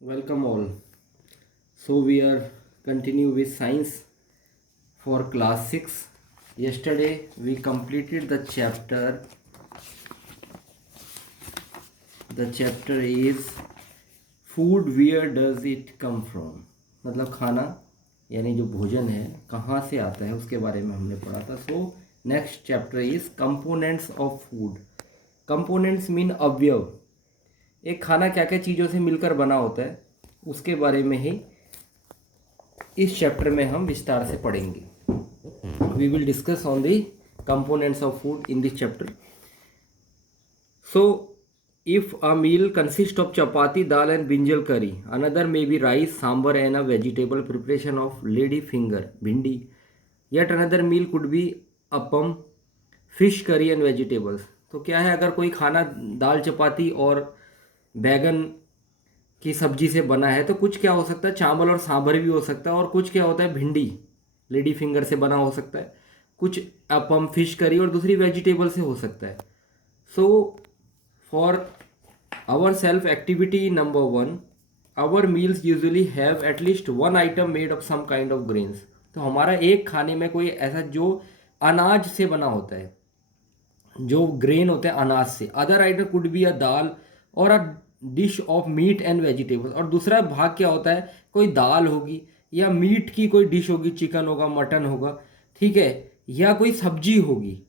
Welcome all. So we are continue with science for class 6. Yesterday we completed the chapter. The chapter is food, where does it come from? मतलब खाना यानी जो भोजन है कहाँ से आता है उसके बारे में हमने पढ़ा था. So next chapter is components of food. Components mean अवयव. एक खाना क्या क्या चीज़ों से मिलकर बना होता है उसके बारे में ही इस चैप्टर में हम विस्तार से पढ़ेंगे. We will discuss on the components of food in this chapter. So if a meal consists of chapati, dal and brinjal curry, another may be rice, sambar and a vegetable preparation of lady finger, bhindi. Yet another meal could be appam, fish curry and vegetables. तो क्या है, अगर कोई खाना दाल चपाती और बैगन की सब्जी से बना है तो कुछ क्या हो सकता है, चावल और सांभर भी हो सकता है, और कुछ क्या होता है, भिंडी लेडी फिंगर से बना हो सकता है, कुछ अपम फिश करी और दूसरी वेजिटेबल से हो सकता है. So for our self activity number 1, our meals usually have at least one item made of some kind of grains. तो हमारा एक खाने में कोई ऐसा जो अनाज से बना होता है, जो ग्रेन होते हैं अनाज से. Other item could be a dal or a dish of meat and vegetables. और दूसरा भाग क्या होता है, कोई दाल होगी या मीट की कोई डिश होगी, चिकन होगा, मटन होगा, ठीक है, या कोई सब्जी होगी.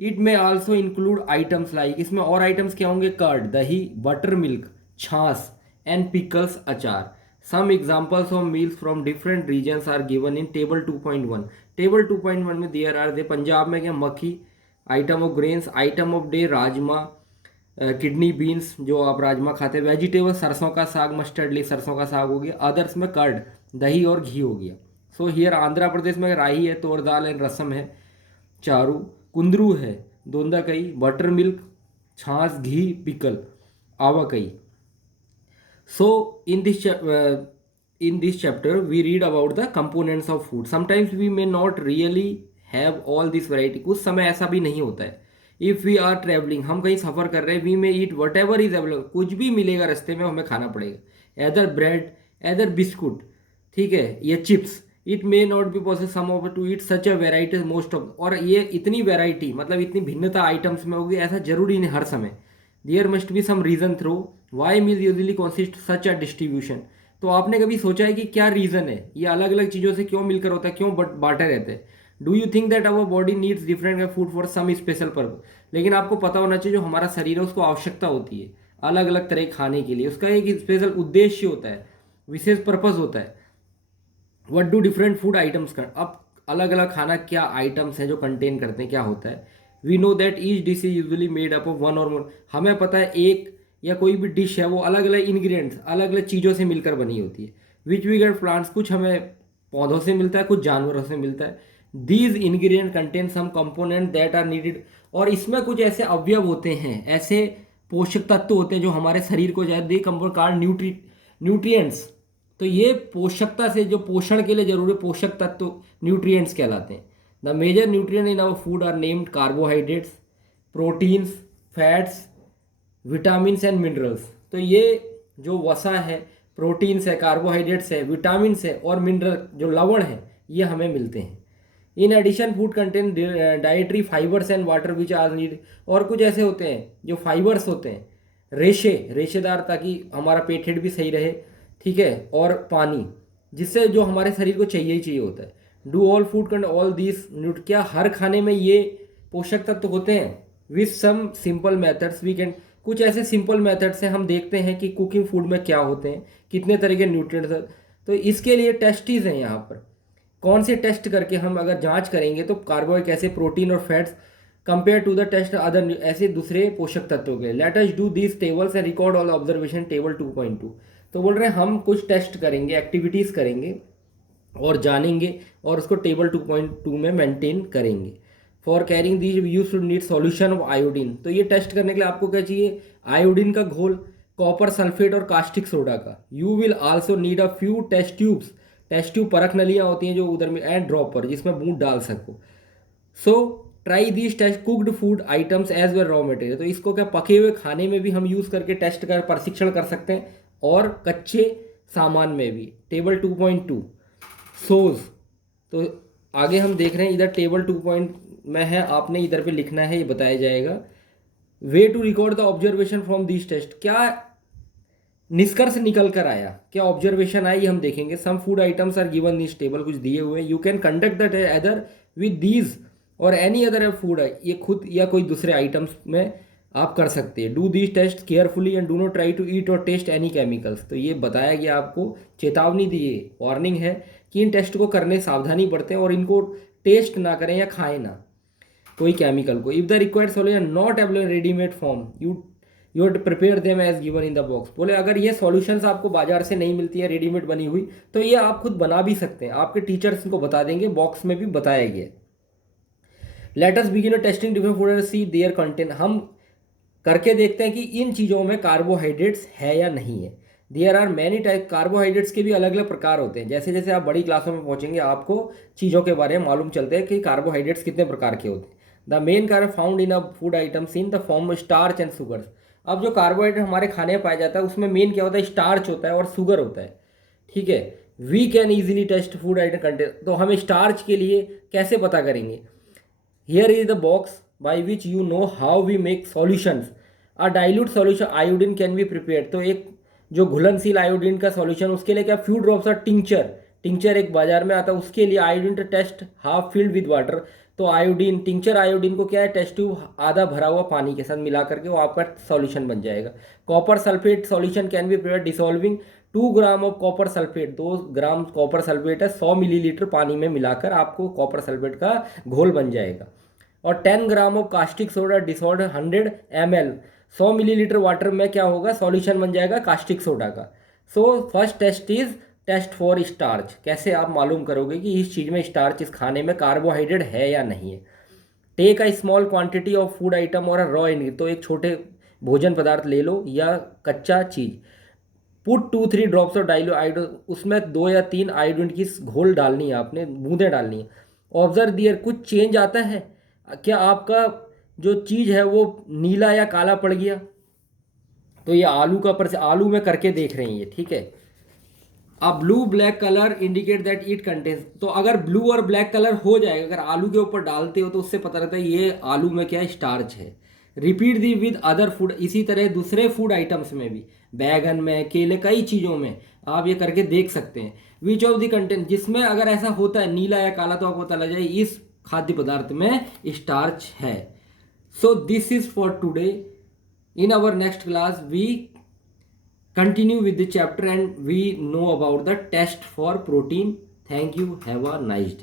इट में आल्सो इंक्लूड आइटम्स लाइक, इसमें और आइटम्स क्या होंगे, कर्ड दही, बटर मिल्क छाछ एंड पिकल्स अचार. Some examples of meals from different regions are given in table 2.1. Table 2.1 में देयर आर दे, पंजाब में क्या, मक्खी, item of grains, item of the rajma, kidney beans जो आप राजमा खाते हैं, वेजिटेबल सरसों का साग, मस्टर्ड लीफ सरसों का साग हो गया, अदर्स में कर्ड दही और घी हो गया. सो हियर आंध्र प्रदेश में राही है, तोर दाल एंड रसम है, चारू, कुंदरू है, दोंदा कई, butter milk, chaach, ghee, pickle, avakai. So in this chapter we read about the components of food. Sometimes we may not really have all this variety. कुछ समय ऐसा भी नहीं होता है. If we are traveling, हम कहीं सफ़र कर रहे हैं, we may eat whatever is available. कुछ भी मिलेगा रास्ते में हमें खाना पड़ेगा. either bread, either बिस्कुट, ठीक है, या chips. It may not be possible some of to eat such a variety most of. और ये इतनी वेराइटी मतलब इतनी भिन्नता आइटम्स में होगी ऐसा जरूरी नहीं हर समय. There must be some reason through why meal usually consist such a distribution. तो आपने कभी सोचा है कि क्या रीज़न है, ये अलग अलग चीज़ों से क्यों मिलकर होता है, क्यों बांटे रहते हैं. Do you think that our body needs different food for some special purpose. लेकिन आपको पता होना चाहिए जो हमारा शरीर है उसको आवश्यकता होती है अलग अलग तरह खाने के लिए, उसका एक स्पेशल उद्देश्य होता है, विशेष पर्पज होता है. What do different food items कर, अब अलग अलग खाना क्या आइटम्स हैं जो कंटेन करते हैं, क्या होता है. We know that each dish is usually made up of one or more. हमें पता है एक या कोई भी डिश है वो अलग अलग इंग्रेडिएंट्स अलग अलग चीज़ों से मिलकर बनी होती है. विच वी गेट प्लांट्स, कुछ हमें पौधों से मिलता है, कुछ जानवरों से मिलता है. These ingredient contain some component that are needed. और इसमें कुछ ऐसे अवयव होते हैं, ऐसे पोषक तत्व होते हैं जो हमारे शरीर को जाए दे कंपोनेंट कार्ड न्यूट्रिएंट्स. तो ये पोषकता से जो पोषण के लिए जरूरी पोषक तत्व न्यूट्रिएंट्स कहलाते हैं. The major nutrient in our food are named carbohydrates, proteins, fats, vitamins and minerals. तो ये जो वसा है, प्रोटीन्स है, कार्बोहाइड्रेट्स है, विटामिन्स है और मिनरल जो लवण है ये हमें मिलते हैं. In addition food contain dietary fibres and water which are need. और कुछ ऐसे होते हैं जो फाइबर्स होते हैं, रेशेदार, ताकि हमारा पेट हेड भी सही रहे, ठीक है, और पानी, जिससे जो हमारे शरीर को चाहिए ही चाहिए होता है. Do all food contain all this न्यूट, क्या हर खाने में ये पोषक तत्व होते हैं. With some simple methods we can, कुछ ऐसे सिंपल मेथड से हम देखते हैं कि कुकिंग फूड में क्या होते हैं, कितने तरह के न्यूट्रिएंट्स हैं. तो इसके लिए टेस्टीज हैं यहाँ पर. कौन से टेस्ट करके हम अगर जांच करेंगे तो कार्बोहाइड्रेट कैसे, प्रोटीन और fats compare to the taste other ऐसे दूसरे पोषक तत्वों के. Let us do this tables and record all observation table 2.2. तो बोल रहे हैं हम कुछ टेस्ट करेंगे, एक्टिविटीज़ करेंगे और जानेंगे और उसको टेबल 2.2 में मेंटेन करेंगे. For carrying these you should need solution of iodine. तो ये टेस्ट करने के लिए आपको क्या चाहिए, आयोडीन का घोल, कॉपर सल्फेट और कास्टिक सोडा का. You will also need a few test tubes. Test tube परख नलियाँ होती हैं जो उधर में, एंड ड्रॉपर जिसमें बूंद डाल सको. So try these test cooked food items as well raw material. तो इसको क्या पके हुए खाने में भी हम यूज़ करके टेस्ट कर परीक्षण कर सकते हैं और कच्चे सामान में भी। टेबल 2.2 सोज। तो आगे हम देख रहे हैं इधर टेबल 2 में है, आपने इधर पे लिखना है, ये बताया जाएगा। Way to record the observation from this test, क्या निष्कर्ष निकल कर आया, क्या ऑब्जर्वेशन आई, हम देखेंगे। Some food items are given this table, कुछ दिए हुए हैं। You can conduct that other with these or any other food, ये खुद या कोई दूसरे आइटम्स में आप कर सकते हैं। Do these test carefully and do not try to eat or test any chemicals. तो ये बताया गया, आपको चेतावनी दी है, वार्निंग है कि इन टेस्ट को करने सावधानी बरतें और इनको टेस्ट ना करें या खाएं ना कोई केमिकल को। If the required solution not available readymade form, you prepare them as given in the box. बोले अगर ये सॉल्यूशंस आपको बाजार से नहीं मिलती है रेडीमेड बनी हुई, तो ये आप खुद बना भी सकते हैं, आपके टीचर्स इनको बता देंगे, बॉक्स में भी बताया गया। Let us begin testing different food and see their content. हम करके देखते हैं कि इन चीज़ों में कार्बोहाइड्रेट्स है या नहीं है। There are many type, carbohydrates के भी अलग अलग प्रकार होते हैं। जैसे जैसे आप बड़ी क्लासों में पहुंचेंगे आपको चीज़ों के बारे में मालूम चलते हैं कि कार्बोहाइड्रेट्स कितने प्रकार के होते हैं। The main carb found in a food items in the form starch and sugars. अब जो कार्बोहाइड्रेट हमारे खाने में पाया जाता है उसमें मेन क्या होता है, स्टार्च होता है और शुगर होता है, ठीक है। We can easily test food item content, तो हमें स्टार्च के लिए कैसे पता करेंगे। Here is the box by which you know how we make solutions. A dilute solution iodine can be prepared, तो एक जो घुलनशील आयोडीन का सॉल्यूशन, उसके लिए क्या, few drops of tincture, tincture एक बाजार में आता है, उसके लिए iodine test half filled with water. तो आयोडीन, टिंचर आयोडीन को क्या है, टेस्ट ट्यूब आधा भरा हुआ पानी के साथ मिला करके वो आपका सॉल्यूशन बन जाएगा। Copper sulphate solution can be prepared dissolving 2 gram of copper sulphate, 2 gram copper sulphate है 100 मिलीलीटर पानी में मिलाकर आपको कॉपर सल्फेट का घोल बन जाएगा। और 10 gram of caustic soda dissolve 100 ml, 100 millilitre water में क्या होगा, सॉल्यूशन बन जाएगा कास्टिक सोडा का। So first test is test for starch. कैसे आप मालूम करोगे कि इस चीज़ में स्टार्च, इस खाने में कार्बोहाइड्रेट है या नहीं है। Take a small quantity of food item or a raw ingredient, तो एक छोटे भोजन पदार्थ ले लो या कच्चा cheese. Put 2-3 drops of dilute iodine, उसमें 2 या 3 आयोडीन की घोल डालनी है, आपने बूंदें डालनी है। ऑब्जर्व दियर, कुछ चेंज आता है क्या, आपका जो चीज़ है वो नीला या काला पड़ गया। तो ये आलू का आलू में करके देख रहे हैं ये, ठीक है। अब blue black colour indicate that it contains, तो अगर ब्लू और ब्लैक कलर हो जाएगा अगर आलू के ऊपर डालते हो तो उससे पता रहता है ये आलू में क्या है, स्टार्च है। Repeat the with other food, इसी तरह दूसरे फूड आइटम्स में भी, बैगन में, केले, कई चीज़ों में आप ये करके देख सकते हैं। विच ऑफ द कंटेंट, जिसमें अगर ऐसा होता है नीला या काला, तो आपको पता लग जाए इस खाद्य पदार्थ में स्टार्च है। So this is for today. In our next class we continue with the chapter and we know about the test for protein. Thank you. Have a nice day.